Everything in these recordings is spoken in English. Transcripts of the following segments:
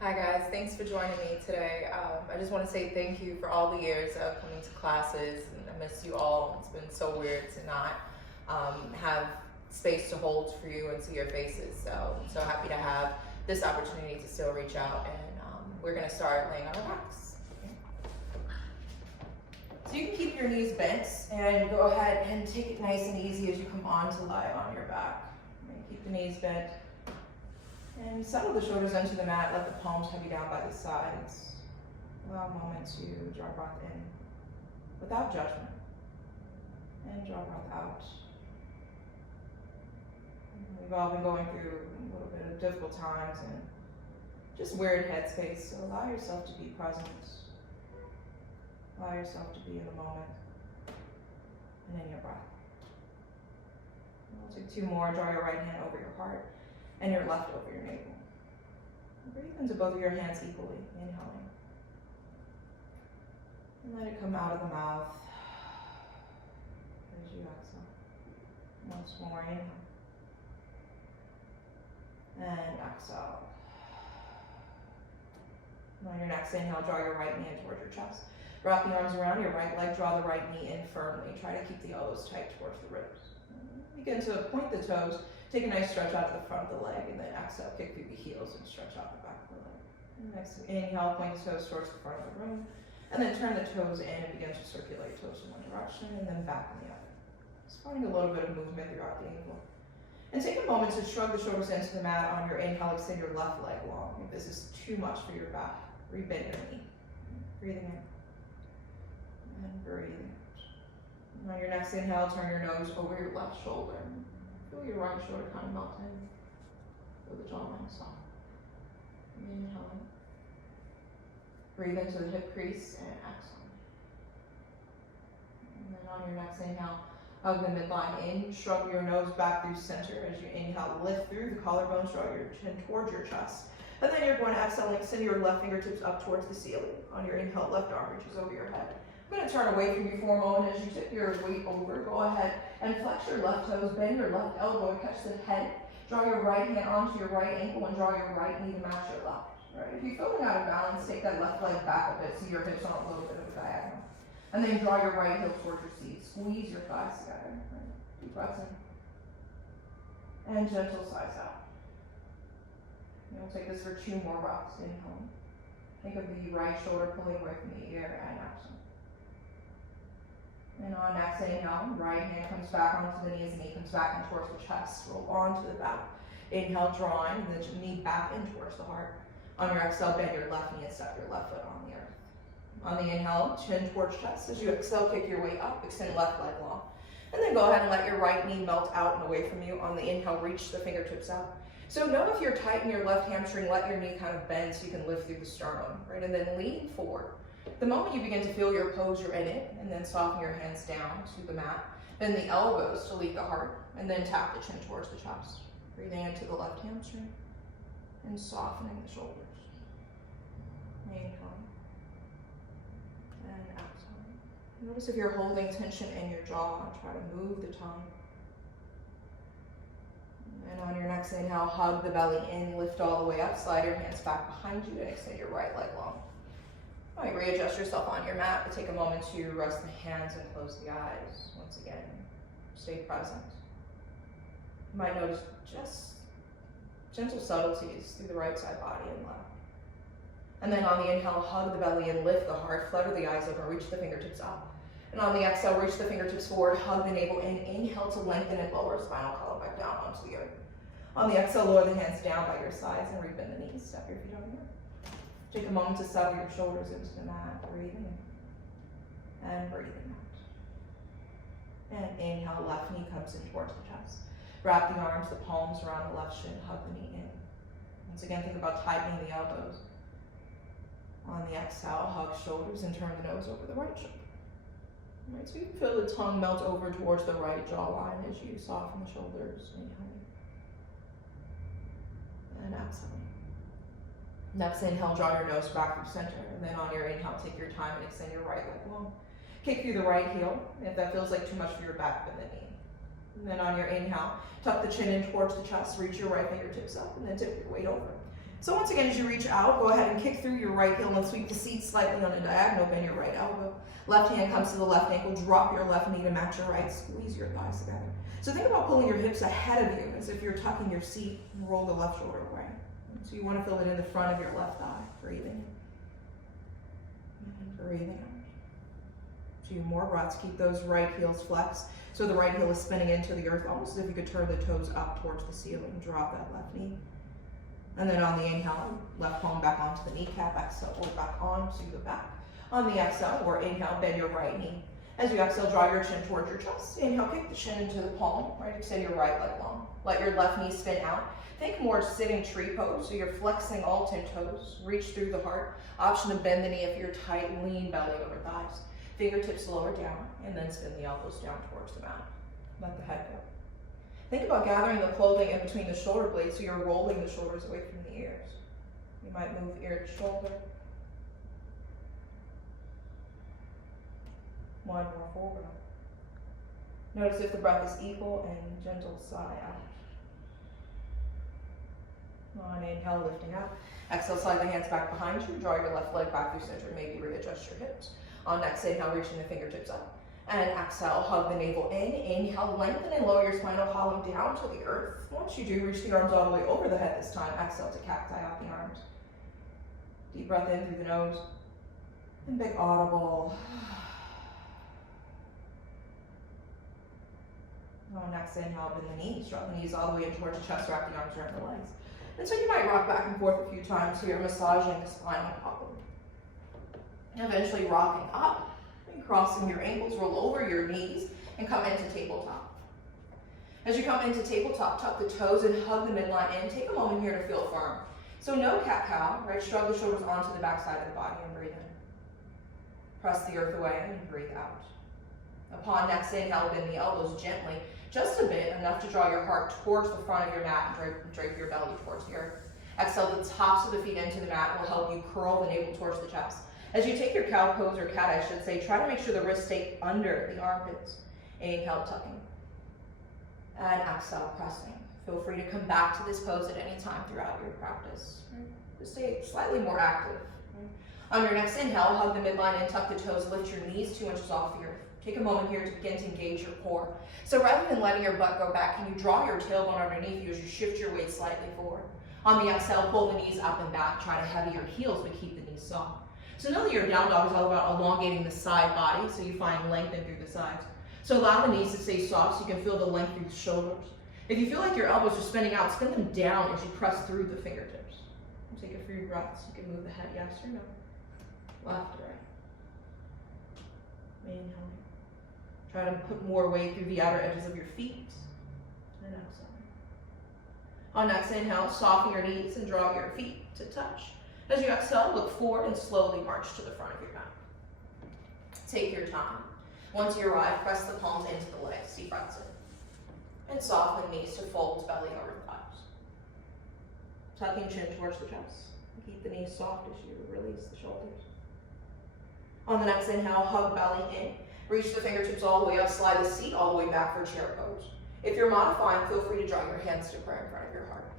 Hi guys, thanks for joining me today. I just want to say thank you for all the years of coming to classes, and I miss you all. It's been so weird to not have space to hold for you and see your faces. So I'm so happy to have this opportunity to still reach out, and we're going to start laying on our backs. So you can keep your knees bent and go ahead and take it nice and easy as you come on to lie on your back. Keep the knees bent. And settle the shoulders into the mat, let the palms hug you down by the sides. Allow a moment to draw breath in without judgment. And draw breath out. We've all been going through a little bit of difficult times and just weird headspace, so allow yourself to be present. Allow yourself to be in the moment and in your breath. We'll take two more. Draw your right hand over your heart and your left over your navel. Breathe into both of your hands equally, inhaling. And let it come out of the mouth as you exhale. Once more, inhale. And exhale. And on your next inhale, draw your right knee in towards your chest. Wrap the arms around your right leg, draw the right knee in firmly. Try to keep the elbows tight towards the ribs. Begin to point the toes. Take a nice stretch out of the front of the leg, and then exhale, kick through the heels and stretch out the back of the leg. And next inhale, point the toes towards the front of the room, and then turn the toes in and begin to circulate toes in one direction and then back in the other. Just finding a little bit of movement throughout the ankle. And take a moment to shrug the shoulders into the mat. On your inhale, extend your left leg long. If this is too much for your back, rebend your knee. Breathing in. And breathing out. And on your next inhale, turn your nose over your left shoulder. Feel your right shoulder kind of melt in. Feel the jawline soft. Inhaling. Breathe into the hip crease and exhale. And then on your next inhale, hug the midline in. Shrug your nose back through center. As you inhale, lift through the collarbones, draw your chin towards your chest. And then you're going to exhale, extend your left fingertips up towards the ceiling. On your inhale, left arm reaches over your head. I'm going to turn away from you for a moment. As you tip your weight over, go ahead and flex your left toes, bend your left elbow, and catch the head. Draw your right hand onto your right ankle and draw your right knee to match your left. Right? If you're feeling out of balance, take that left leg back a bit so your hips on a little bit of a diagonal. And then draw your right heel towards your seat. Squeeze your thighs together. Right? Deep breaths in. And gentle sighs out. And we'll take this for two more reps. Inhale. Think of the right shoulder pulling away from the ear and exhale. And on exhale, right hand comes back onto the knees, knee comes back in towards the chest. Roll onto the back. Inhale, drawing the knee back in towards the heart. On your exhale, bend your left knee and step your left foot on the earth. On the inhale, chin towards chest. As you exhale, kick your weight up, extend left leg long. And then go ahead and let your right knee melt out and away from you. On the inhale, reach the fingertips up. So know if you're tight in your left hamstring, let your knee kind of bend so you can lift through the sternum, right? And then lean forward. The moment you begin to feel your pose, you're in it, and then soften your hands down to the mat. Bend the elbows to lead the heart, and then tap the chin towards the chest. Breathing into the left hamstring, and softening the shoulders. Inhaling, and exhaling. Notice if you're holding tension in your jaw, try to move the tongue. And on your next inhale, hug the belly in, lift all the way up, slide your hands back behind you, and extend your right leg long. All right, readjust yourself on your mat, but take a moment to rest the hands and close the eyes. Once again, stay present. You might notice just gentle subtleties through the right side body and left. And then on the inhale, hug the belly and lift the heart, flutter the eyes open, reach the fingertips up. And on the exhale, reach the fingertips forward, hug the navel in, inhale to lengthen and lower spinal column back down onto the earth. On the exhale, lower the hands down by your sides and rebend the knees, step your feet on the earth. Take a moment to settle your shoulders into the mat, breathing in and breathing out. And inhale, left knee comes in towards the chest. Wrap the arms, the palms around the left shin, hug the knee in. Once again, think about tightening the elbows. On the exhale, hug shoulders and turn the nose over the right shoulder. All right, so you can feel the tongue melt over towards the right jawline as you soften the shoulders. Inhaling and exhaling. Next inhale, draw your nose back through center, and then on your inhale, take your time and extend your right leg long. Kick through the right heel. If that feels like too much for your back, bend the knee. And then on your inhale, tuck the chin in towards the chest, reach your right fingertips up, and then tip your weight over. So once again, as you reach out, go ahead and kick through your right heel and sweep the seat slightly on a diagonal, bend your right elbow. Left hand comes to the left ankle, drop your left knee to match your right, squeeze your thighs together. So think about pulling your hips ahead of you as if you're tucking your seat and roll the left shoulder away. So you want to feel it in the front of your left thigh, breathing. And breathing out. 2 more breaths, keep those right heels flexed. So the right heel is spinning into the earth, almost as if you could turn the toes up towards the ceiling, drop that left knee. And then on the inhale, left palm back onto the kneecap, exhale, or back onto the back. On the exhale, or inhale, bend your right knee. As you exhale, draw your chin towards your chest. Inhale, kick the chin into the palm, right? Extend your right leg long. Let your left knee spin out. Think more sitting tree pose, so you're flexing all 10 toes. Reach through the heart. Option to bend the knee if you're tight, lean belly over thighs. Fingertips lower down, and then spin the elbows down towards the mat. Let the head go. Think about gathering the clothing in between the shoulder blades, so you're rolling the shoulders away from the ears. You might move ear to shoulder. 1 more full breath. Notice if the breath is equal and gentle sigh out. On inhale, lifting up. Exhale, slide the hands back behind you. Draw your left leg back through center. Maybe readjust your hips. On next inhale, reaching the fingertips up. And exhale, hug the navel in. Inhale, lengthen and lower your spinal column down to the earth. Once you do, reach the arms all the way over the head this time. Exhale to cacti out the arms. Deep breath in through the nose. And big audible. On next inhale, bend the knees. Drop the knees all the way in towards the chest. Wrap the arms around the legs. And so you might rock back and forth a few times here, massaging the spinal column. Eventually rocking up, and crossing your ankles, roll over your knees, and come into tabletop. As you come into tabletop, tuck the toes and hug the midline in. Take a moment here to feel firm. So no cat-cow, right? Shrug the shoulders onto the back side of the body and breathe in. Press the earth away and breathe out. Upon next inhale, bend the elbows gently, just a bit, enough to draw your heart towards the front of your mat and drape your belly towards the earth. Exhale, the tops of the feet into the mat will help you curl the navel towards the chest. As you take your cow pose, or cat I should say, try to make sure the wrists stay under the armpits. Inhale, tucking. And exhale, pressing. Feel free to come back to this pose at any time throughout your practice. Just stay slightly more active. On your next inhale, hug the midline and tuck the toes. Lift your knees 2 inches off the earth. Take a moment here to begin to engage your core. So rather than letting your butt go back, can you draw your tailbone underneath you as you shift your weight slightly forward? On the exhale, pull the knees up and back. Try to heavy your heels, but keep the knees soft. So know that your down dog is all about elongating the side body, so you find lengthen through the sides. So allow the knees to stay soft so you can feel the length through the shoulders. If you feel like your elbows are spinning out, spin them down as you press through the fingertips. Take a few breaths. You can move the head yes or no. Left or right. Inhale. Try to put more weight through the outer edges of your feet. And exhale. On next inhale, soften your knees and draw your feet to touch. As you exhale, look forward and slowly march to the front of your mat. Take your time. Once you arrive, press the palms into the legs, deep breaths in. And soften the knees to fold belly over the thighs. Tucking chin towards the chest. Keep the knees soft as you release the shoulders. On the next inhale, hug belly in. Reach the fingertips all the way up, slide the seat all the way back for chair pose. If you're modifying, feel free to draw your hands to prayer in front of your heart.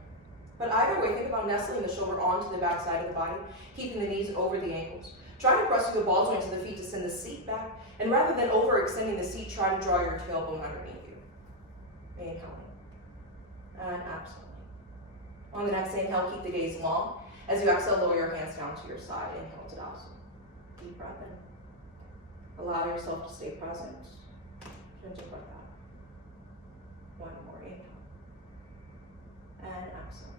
But either way, think about nestling the shoulder onto the back side of the body, keeping the knees over the ankles. Try to press through the ball joints of the feet to send the seat back, and rather than overextending the seat, try to draw your tailbone underneath you. Inhale. And exhale. On the next inhale, keep the gaze long. As you exhale, lower your hands down to your side. Inhale to Tadasana. Deep breath in. Allow yourself to stay present. Gentle breath out. 1 more inhale. And exhale.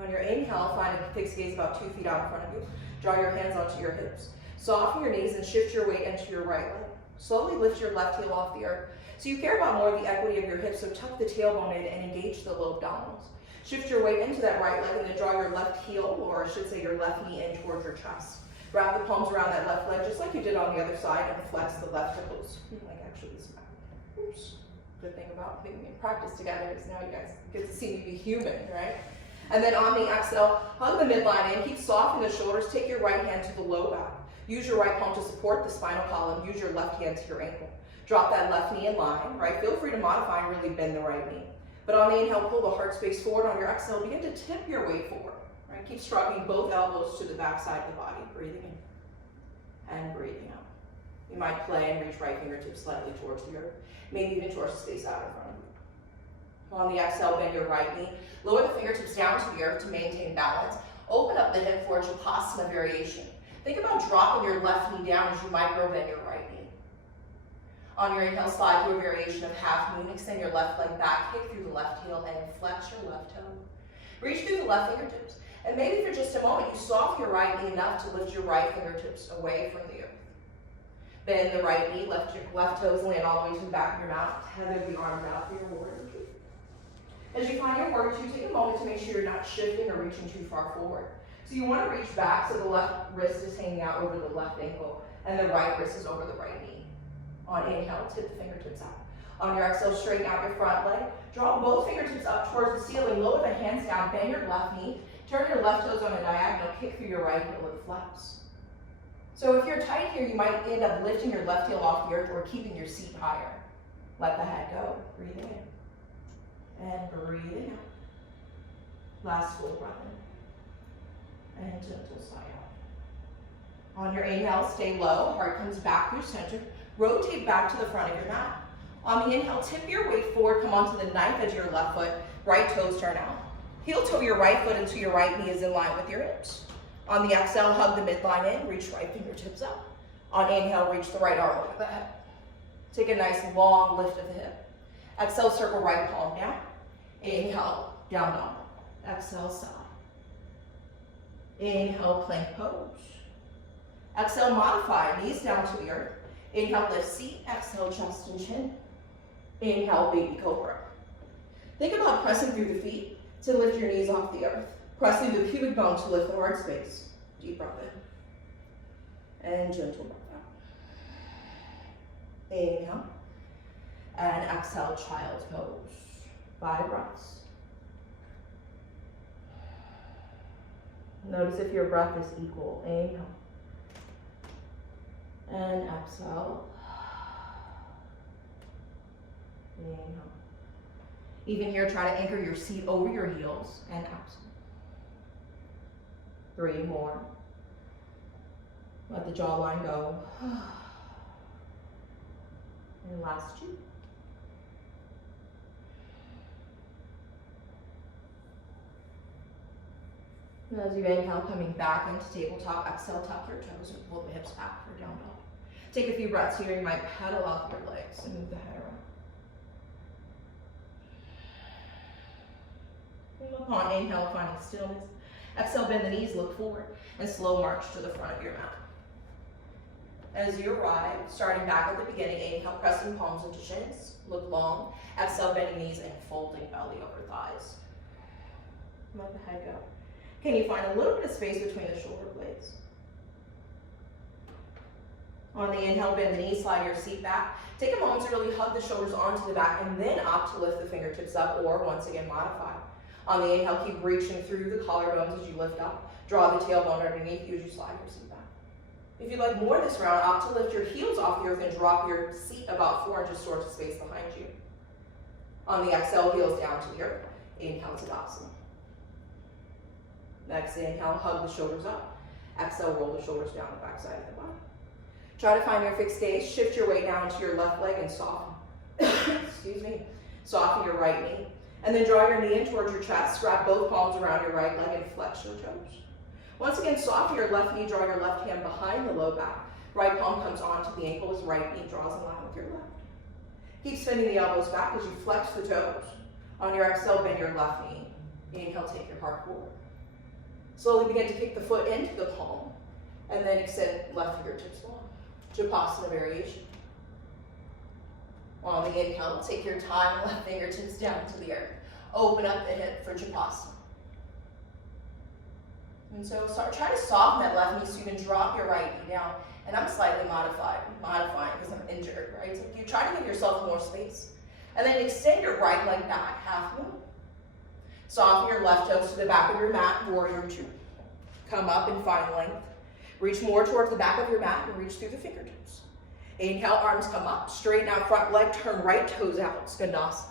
On your inhale, find a fixed gaze about 2 feet out in front of you. Draw your hands onto your hips. Soften your knees and shift your weight into your right leg. Slowly lift your left heel off the earth. So you care about more of the equity of your hips, so tuck the tailbone in and engage the low abdominals. Shift your weight into that right leg and then draw your left heel, or I should say your left knee, in towards your chest. Wrap the palms around that left leg just like you did on the other side and flex the left hips. Like actually this back. Oops. Good thing about being in practice together is now you guys get to see me be human, right? And then on the exhale, hug the midline in, keep soft in the shoulders, take your right hand to the low back. Use your right palm to support the spinal column, use your left hand to your ankle. Drop that left knee in line, right? Feel free to modify and really bend the right knee. But on the inhale, pull the heart space forward. On your exhale, begin to tip your weight forward. Right? Keep struggling both elbows to the back side of the body. Breathing in and breathing out. You might play and reach right fingertips slightly towards the earth, maybe even towards the space out in front of you. On the exhale, bend your right knee. Lower the fingertips down to the earth to maintain balance. Open up the hip for Japasana variation. Think about dropping your left knee down as you micro bend your right knee. On your inhale, slide through a variation of half moon. Extend your left leg back, kick through the left heel, and flex your left toe. Reach through the left fingertips. And maybe for just a moment, you soften your right knee enough to lift your right fingertips away from the earth. Bend the right knee, left toes land all the way to the back of your mouth. Tether the arms out for your warrior two. As you find your warrior two, take a moment to make sure you're not shifting or reaching too far forward. So you want to reach back so the left wrist is hanging out over the left ankle and the right wrist is over the right knee. On inhale, tip the fingertips out. On your exhale, straighten out your front leg. Draw both fingertips up towards the ceiling. Lower the hands down. Bend your left knee. Turn your left toes on a diagonal. Kick through your right heel and flex. So if you're tight here, you might end up lifting your left heel off the earth or keeping your seat higher. Let the head go. Breathing in and breathing out. Last full breath in and gentle sigh out. On your inhale, stay low. Heart comes back through center. Rotate back to the front of your mat. On the inhale, tip your weight forward. Come onto the knife edge of your left foot. Right toes turn out. Heel toe your right foot until your right knee is in line with your hips. On the exhale, hug the midline in, reach right fingertips up. On inhale, reach the right arm over the head. Take a nice long lift of the hip. Exhale, circle right palm down. Inhale, down dog. Exhale, sigh. Inhale, plank pose. Exhale, modify, knees down to the earth. Inhale, lift seat. Exhale, chest and chin. Inhale, baby cobra. Think about pressing through the feet to lift your knees off the earth. Press through the pubic bone to lift the heart space. Deep breath in. And gentle breath out. Inhale. And exhale, child's pose. 5 breaths. Notice if your breath is equal. Inhale. And exhale. Inhale. Even here, try to anchor your seat over your heels and exhale. 3 more. Let the jawline go. And last 2. And as you inhale, coming back into tabletop, exhale, tuck your toes and pull the hips back for down dog. Take a few breaths here. You might pedal off your legs and move the head around. And upon inhale, finding stillness. Exhale, bend the knees, look forward, and slow march to the front of your mat. As you arrive, starting back at the beginning, inhale, pressing palms into shins, look long. Exhale, bending knees and folding belly over thighs. Let the head go. Can you find a little bit of space between the shoulder blades? On the inhale, bend the knees, slide your seat back. Take a moment to really hug the shoulders onto the back and then opt to lift the fingertips up or once again modify. On the inhale, keep reaching through the collarbones as you lift up. Draw the tailbone underneath you as you slide your seat back. If you'd like more this round, opt to lift your heels off the earth and drop your seat about 4 inches towards the space behind you. On the exhale, heels down to the earth. Inhale, Tadasana. Next inhale, hug the shoulders up. Exhale, roll the shoulders down the back side of the body. Try to find your fixed gaze. Shift your weight down to your left leg and soften. Excuse me. Soften your right knee. And then draw your knee in towards your chest. Wrap both palms around your right leg and flex your toes. Once again, soften your left knee. Draw your left hand behind the low back. Right palm comes onto the ankle as right knee draws in line with your left. Keep spinning the elbows back as you flex the toes. On your exhale, bend your left knee. Inhale, take your heart forward. Slowly begin to kick the foot into the palm. And then extend left fingertips long. Japasana variation. On the inhale, take your time, left fingertips down to the earth. Open up the hip for Japasana. And so try to soften that left knee so you can drop your right knee down. And I'm slightly modifying because I'm injured, right? So you try to give yourself more space. And then extend your right leg back, half moon. Soften your left toes to the back of your mat, warrior two. Come up and find length. Reach more towards the back of your mat and reach through the fingertips. Inhale, arms come up, straighten out front leg, turn right toes out, Skandasana.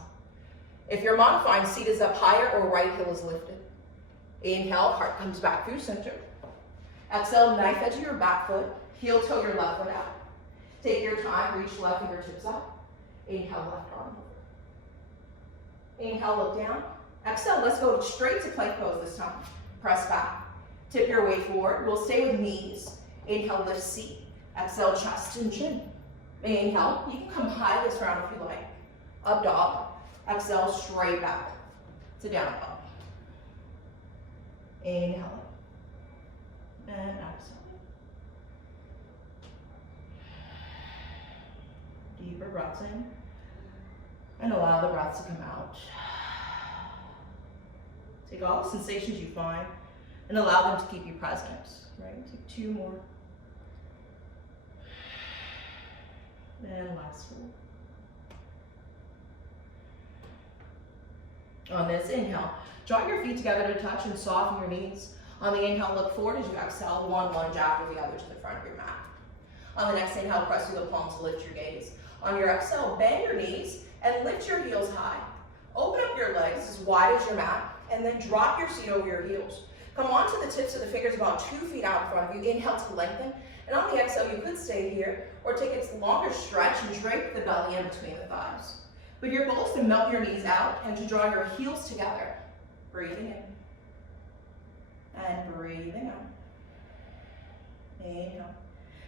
If you're modifying, seat is up higher or right heel is lifted. Inhale, heart comes back through center. Exhale, knife edge of your back foot, heel toe your left foot out. Take your time, reach left fingertips up. Inhale, left arm over. Inhale, look down. Exhale, let's go straight to plank pose this time. Press back. Tip your weight forward. We'll stay with knees. Inhale, lift seat. Exhale, chest and chin. Inhale, you can come high this round if you like. Up dog. Exhale, straight back to down dog. Inhale. And exhale. Deeper breaths in. And allow the breath to come out. Take all the sensations you find and allow them to keep you present. Right? Take 2 more. And last one. On this inhale, draw your feet together to touch and soften your knees. On the inhale, look forward as you exhale, one lunge after the other to the front of your mat. On the next inhale, press through the palms to lift your gaze. On your exhale, bend your knees and lift your heels high. Open up your legs as wide as your mat, and then drop your seat over your heels. Come onto the tips of the fingers about 2 feet out in front of you. Inhale to lengthen, and on the exhale, you could stay here or take a longer stretch and drape the belly in between the thighs. But your goal is to melt your knees out and to draw your heels together. Breathing in and breathing out. Inhale.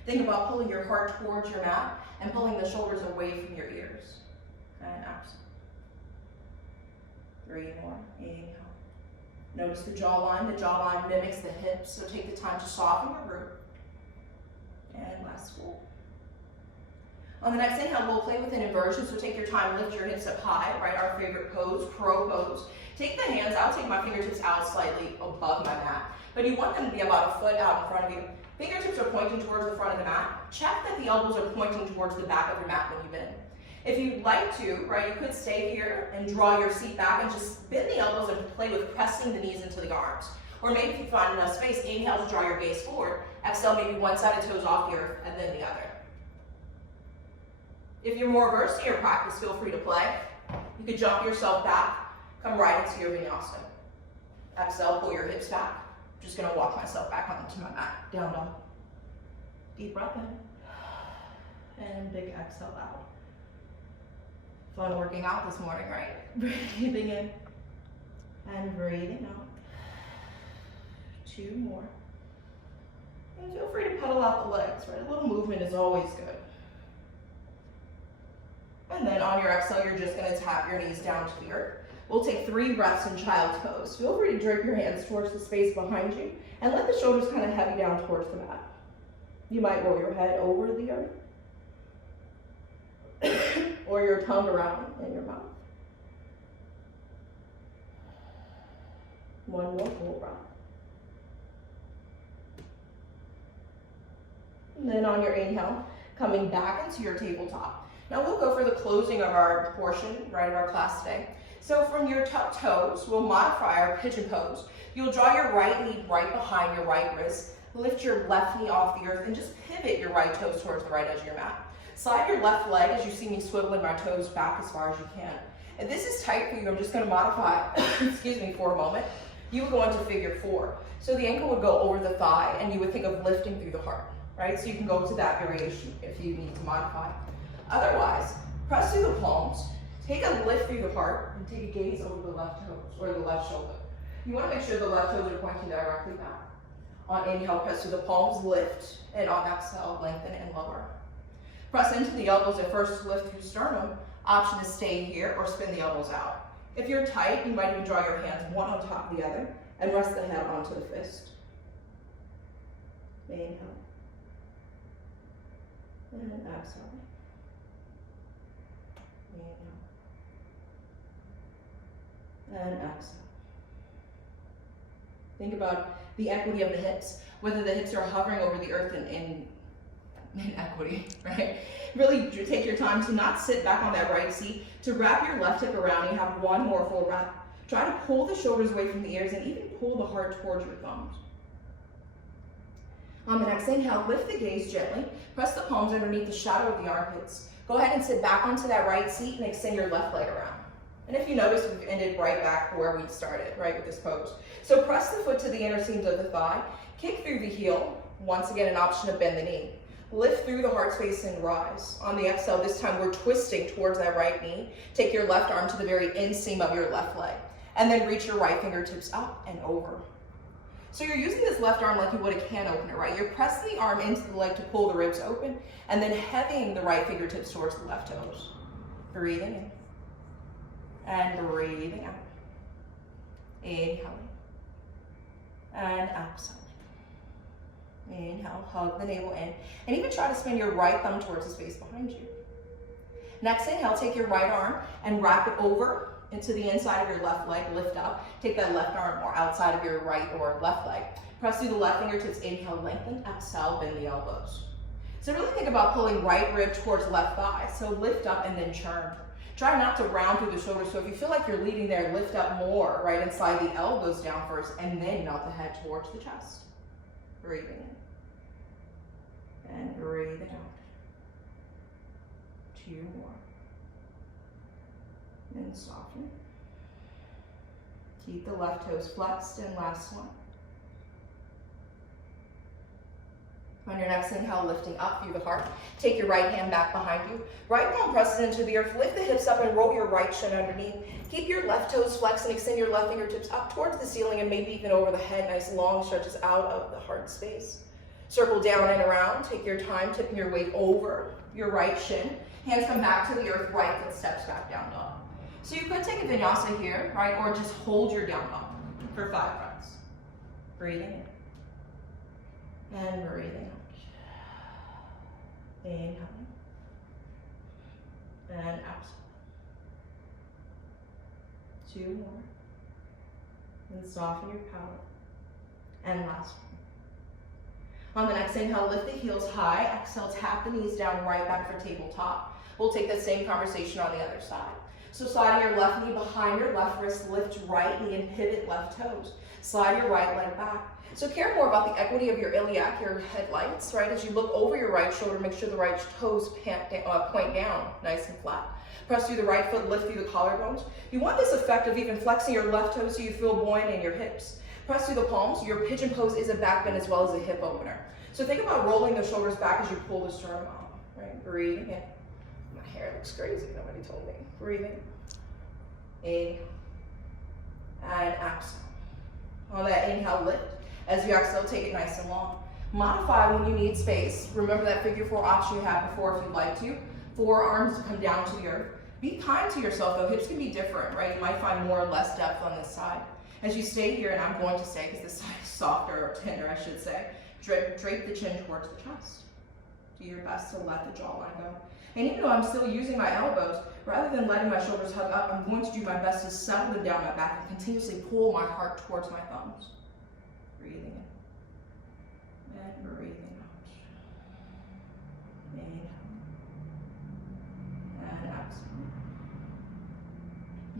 Think about pulling your heart towards your mat and pulling the shoulders away from your ears. And exhale. 3 more. Inhale. Notice the jawline. The jawline mimics the hips, so take the time to soften your root. And last 4. On the next inhale, we'll play with an inversion, so take your time, lift your hips up high, right? Our favorite pose, crow pose. Take the hands, I'll take my fingertips out slightly above my mat, but you want them to be about 1 foot out in front of you. Fingertips are pointing towards the front of the mat. Check that the elbows are pointing towards the back of your mat when you bend. If you'd like to, right, you could stay here and draw your seat back and just bend the elbows and play with pressing the knees into the arms. Or maybe if you find enough space, inhale to draw your gaze forward. Exhale, maybe one side of toes off the earth and then the other. If you're more versed in your practice, feel free to play. You could jump yourself back, come right into your vinyasa. Exhale, pull your hips back. I'm just gonna walk myself back onto my mat. Down dog. Deep breath in. And big exhale out. Fun working out this morning, right? Breathing in and breathing out. 2 more. And feel free to pedal out the legs, right? A little movement is always good. And then on your exhale, you're just gonna tap your knees down to the earth. We'll take 3 breaths in child's pose. Feel free to drape your hands towards the space behind you and let the shoulders kind of heavy down towards the mat. You might roll your head over the earth or your tongue around in your mouth. 1 more full breath. And then on your inhale, coming back into your tabletop. Now we'll go for the closing of our portion, right, of our class today. So from your tucked toes, we'll modify our pigeon pose. You'll draw your right knee right behind your right wrist, lift your left knee off the earth, and just pivot your right toes towards the right edge of your mat. Slide your left leg as you see me swiveling my toes back as far as you can. If this is tight for you, I'm just gonna modify, excuse me, for a moment. You would go into figure 4. So the ankle would go over the thigh and you would think of lifting through the heart, right? So you can go to that variation if you need to modify. Otherwise, press through the palms, take a lift through the heart, and take a gaze over the left toes or the left shoulder. You want to make sure the left toes are pointing directly back. On inhale, press through the palms, lift, and on exhale, lengthen and lower. Press into the elbows at first to lift through sternum. Option is stay here or spin the elbows out. If you're tight, you might even draw your hands one on top of the other and rest the head onto the fist. Inhale. And exhale. And exhale. Think about the equity of the hips, whether the hips are hovering over the earth in equity, right? Really take your time to not sit back on that right seat, to wrap your left hip around. You have 1 more full wrap. Try to pull the shoulders away from the ears and even pull the heart towards your thumbs. On the next inhale, lift the gaze gently. Press the palms underneath the shadow of the armpits. Go ahead and sit back onto that right seat and extend your left leg around. And if you notice, we've ended right back where we started, right, with this pose. So press the foot to the inner seams of the thigh, kick through the heel. Once again, an option to bend the knee. Lift through the heart space and rise. On the exhale, this time we're twisting towards that right knee. Take your left arm to the very inseam of your left leg. And then reach your right fingertips up and over. So you're using this left arm like you would a can opener, right? You're pressing the arm into the leg to pull the ribs open, and then heavying the right fingertips towards the left toes. Breathing in. And breathing out. Inhaling. And exhaling. Inhale, hug the navel in. And even try to spin your right thumb towards the space behind you. Next inhale, take your right arm and wrap it over into the inside of your left leg, lift up. Take that left arm or outside of your right or left leg. Press through the left fingertips, inhale, lengthen, exhale, bend the elbows. So really think about pulling right rib towards left thigh. So lift up and then churn. Try not to round through the shoulders. So if you feel like you're leading there, lift up more, right, and slide the elbows down first, and then melt the head towards the chest. Breathing in. And breathing out. 2 more. And soften. Keep the left toes flexed, and last one. On your next inhale, lifting up through the heart. Take your right hand back behind you. Right palm presses into the earth. Lift the hips up and roll your right shin underneath. Keep your left toes flexed and extend your left fingertips up towards the ceiling and maybe even over the head. Nice long stretches out of the heart space. Circle down and around. Take your time, tipping your weight over your right shin. Hands come back to the earth, right foot steps back down dog. So you could take a vinyasa here, right? Or just hold your down dog for 5 breaths. Breathing in. And breathing out. Inhaling. And exhale. 2 more. And soften your pelvis. And last one. On the next inhale, lift the heels high. Exhale, tap the knees down, right back for tabletop. We'll take that same conversation on the other side. So slide your left knee behind your left wrist, lift right knee and pivot left toes. Slide your right leg back. So care more about the equity of your iliac, your headlights, right? As you look over your right shoulder, make sure the right toes point down, nice and flat. Press through the right foot, lift through the collarbones. You want this effect of even flexing your left toes so you feel buoyant in your hips. Press through the palms. Your pigeon pose is a back bend as well as a hip opener. So think about rolling the shoulders back as you pull the sternum out, right? Breathing in. My hair looks crazy, nobody told me. Breathing. Inhale. And exhale. On that inhale, lift. As you exhale, take it nice and long. Modify when you need space. Remember that figure 4 option you had before if you'd like to. Forearms to come down to the earth. Be kind to yourself though. Hips can be different, right? You might find more or less depth on this side. As you stay here, and I'm going to stay because this side is softer or tender, I should say, drape the chin towards the chest. Do your best to let the jawline go. And even though I'm still using my elbows, rather than letting my shoulders hug up, I'm going to do my best to settle them down my back and continuously pull my heart towards my thumbs. Breathing in. And breathing out. Inhale. And exhale.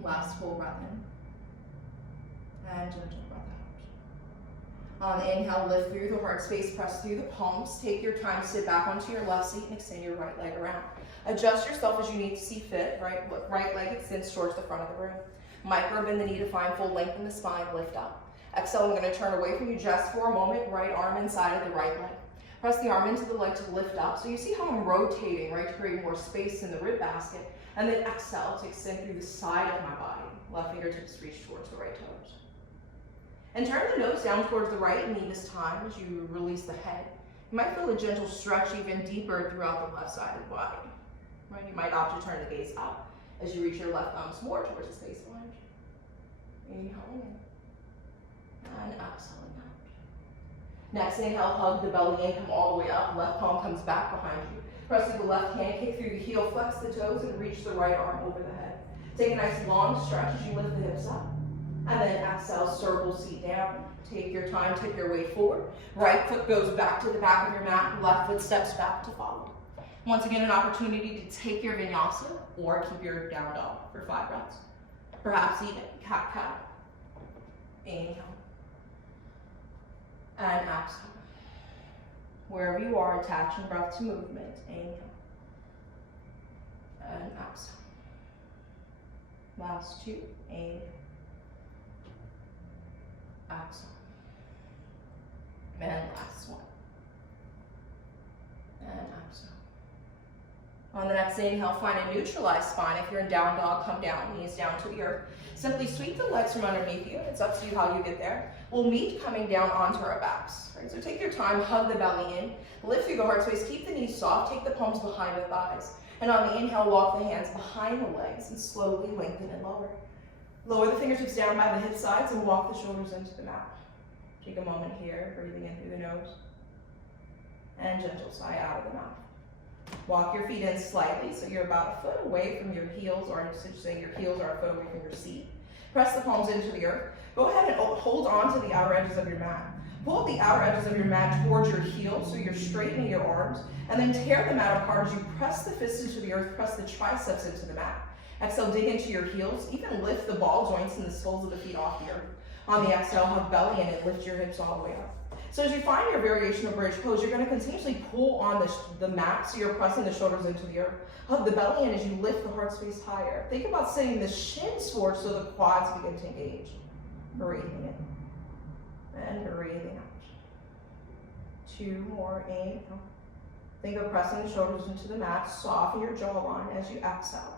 Last full breath in. And gentle breath out. On the inhale, lift through the heart space, press through the palms. Take your time, sit back onto your left seat and extend your right leg around. Adjust yourself as you need to see fit, right? Right leg extends towards the front of the room. Micro bend the knee to find full length in the spine, lift up. Exhale, I'm going to turn away from you just for a moment, right arm inside of the right leg. Press the arm into the leg to lift up. So you see how I'm rotating, right, to create more space in the rib basket. And then exhale to extend through the side of my body. Left fingertips reach towards the right toes. And turn the nose down towards the right knee this time as you release the head. You might feel a gentle stretch even deeper throughout the left side of the body. Right? You might opt to turn the gaze up as you reach your left thumbs more towards the space behind you. Inhaling in. And exhaling out. Next inhale, hug the belly in, come all the way up. Left palm comes back behind you. Press through the left hand, kick through the heel, flex the toes, and reach the right arm over the head. Take a nice long stretch as you lift the hips up. And then exhale, circle seat down. Take your time, tip your weight forward. Right foot goes back to the back of your mat. Left foot steps back to follow. Once again, an opportunity to take your vinyasa or keep your down dog for 5 breaths. Perhaps even cat-cow. Inhale. And exhale. Wherever you are, attaching breath to movement. Inhale. And exhale. Last two. Inhale. Exhale. And last one. And exhale. On the next inhale, find a neutralized spine. If you're in down dog, come down, knees down to the earth. Simply sweep the legs from underneath you. It's up to you how you get there. We'll meet coming down onto our backs. Right? So take your time, hug the belly in, lift through the heart space, keep the knees soft, take the palms behind the thighs. And on the inhale, walk the hands behind the legs and slowly lengthen and lower. Lower the fingertips down by the hip sides and walk the shoulders into the mat. Take a moment here, breathing in through the nose. And gentle sigh out of the mouth. Walk your feet in slightly so you're about a foot away from your heels, or say your heels are a foot away from your seat. Press the palms into the earth. Go ahead and hold on to the outer edges of your mat. Pull the outer edges of your mat towards your heels so you're straightening your arms, and then tear the mat apart as you press the fists into the earth, press the triceps into the mat. Exhale, dig into your heels, even lift the ball joints and the soles of the feet off the earth. On the exhale, hug belly in and lift your hips all the way up. So as you find your variation of bridge pose, you're going to continuously pull on the mat so you're pressing the shoulders into the earth. Hug the belly in as you lift the heart space higher. Think about sitting the shins forward so the quads begin to engage. Breathing in and breathing out. Two more, inhale. Think of pressing the shoulders into the mat, soften your jawline as you exhale.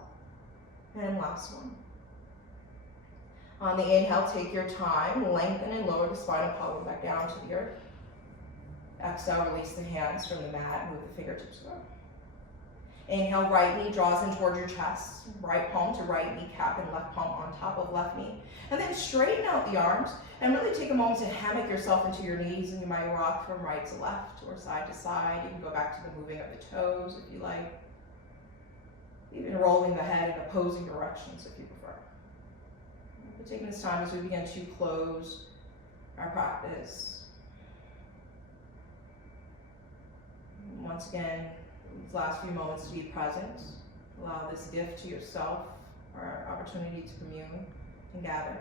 And last one. On the inhale, take your time, lengthen and lower the spinal column back down to the earth. Exhale, release the hands from the mat, move the fingertips around. Inhale, right knee draws in towards your chest, right palm to right kneecap and left palm on top of left knee. And then straighten out the arms and really take a moment to hammock yourself into your knees, and you might rock from right to left or side to side. You can go back to the moving of the toes if you like. Even rolling the head in opposing directions if you prefer. We're taking this time as we begin to close our practice. Once again, these last few moments to be present. Allow this gift to yourself, our opportunity to commune and gather.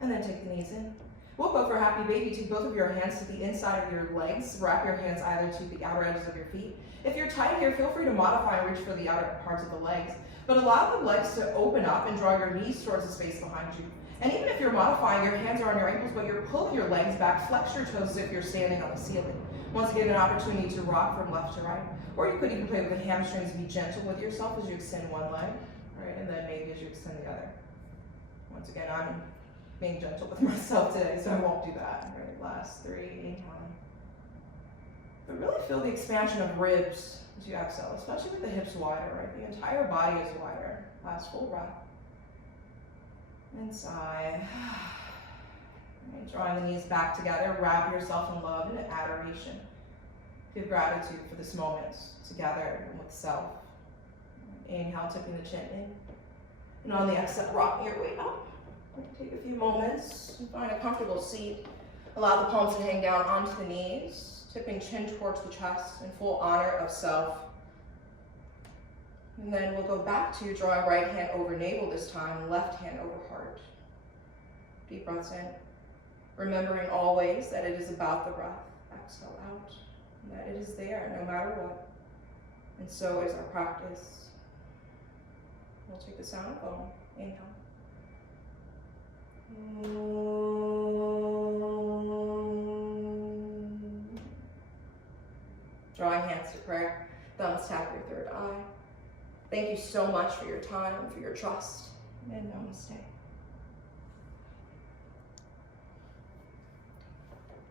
And then take the knees in. We'll go for happy baby. Take both of your hands to the inside of your legs. Wrap your hands either to the outer edges of your feet. If you're tight here, feel free to modify and reach for the outer parts of the legs. But allow the legs to open up and draw your knees towards the space behind you. And even if you're modifying, your hands are on your ankles, but you're pulling your legs back, flex your toes as if you're standing on the ceiling. Once again, an opportunity to rock from left to right. Or you could even play with the hamstrings and be gentle with yourself as you extend one leg, right? And then maybe as you extend the other. Once again, I'm being gentle with myself today, so I won't do that. Right, last three, inhale. But really feel the expansion of ribs as you exhale, especially with the hips wider, right? The entire body is wider. Last full breath. And sigh. Right, drawing the knees back together, wrap yourself in love and adoration. Give gratitude for this moment together and with self. Inhale, tipping the chin in. And on the exhale, rock your way up. Take a few moments and find a comfortable seat. Allow the palms to hang down onto the knees, tipping chin towards the chest in full honor of self. And then we'll go back to drawing right hand over navel this time, left hand over heart. Deep breaths in. Remembering always that it is about the breath. Exhale out. And that it is there no matter what. And so is our practice. We'll take the sound of Beau. Inhale. Drawing hands to prayer. Thumbs tap your third eye. Thank you so much for your time, for your trust, and namaste.